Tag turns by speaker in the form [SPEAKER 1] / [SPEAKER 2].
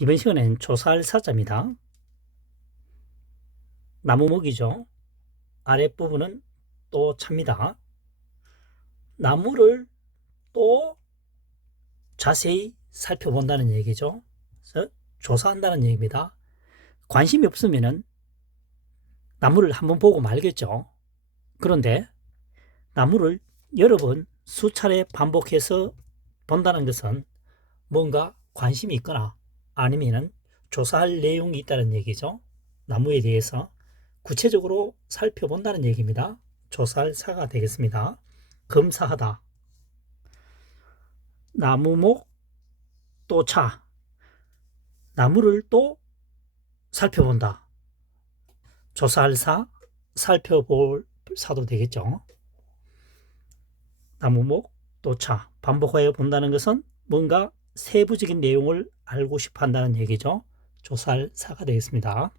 [SPEAKER 1] 이번 시간엔 조사할 사자입니다. 나무목이죠. 아랫부분은 또 차입니다. 나무를 또 자세히 살펴본다는 얘기죠. 그래서 조사한다는 얘기입니다. 관심이 없으면은 나무를 한번 보고 말겠죠. 그런데 나무를 여러 번 수차례 반복해서 본다는 것은 뭔가 관심이 있거나 아니면은 조사할 내용이 있다는 얘기죠. 나무에 대해서 구체적으로 살펴본다는 얘기입니다. 조사할 사가 되겠습니다. 검사하다. 나무목 또 차. 나무를 또 살펴본다. 조사할 사, 살펴볼 사도 되겠죠. 나무목 또 차. 반복하여 본다는 것은 뭔가 세부적인 내용을 알고 싶어 한다는 얘기죠. 조사할 사가 되겠습니다.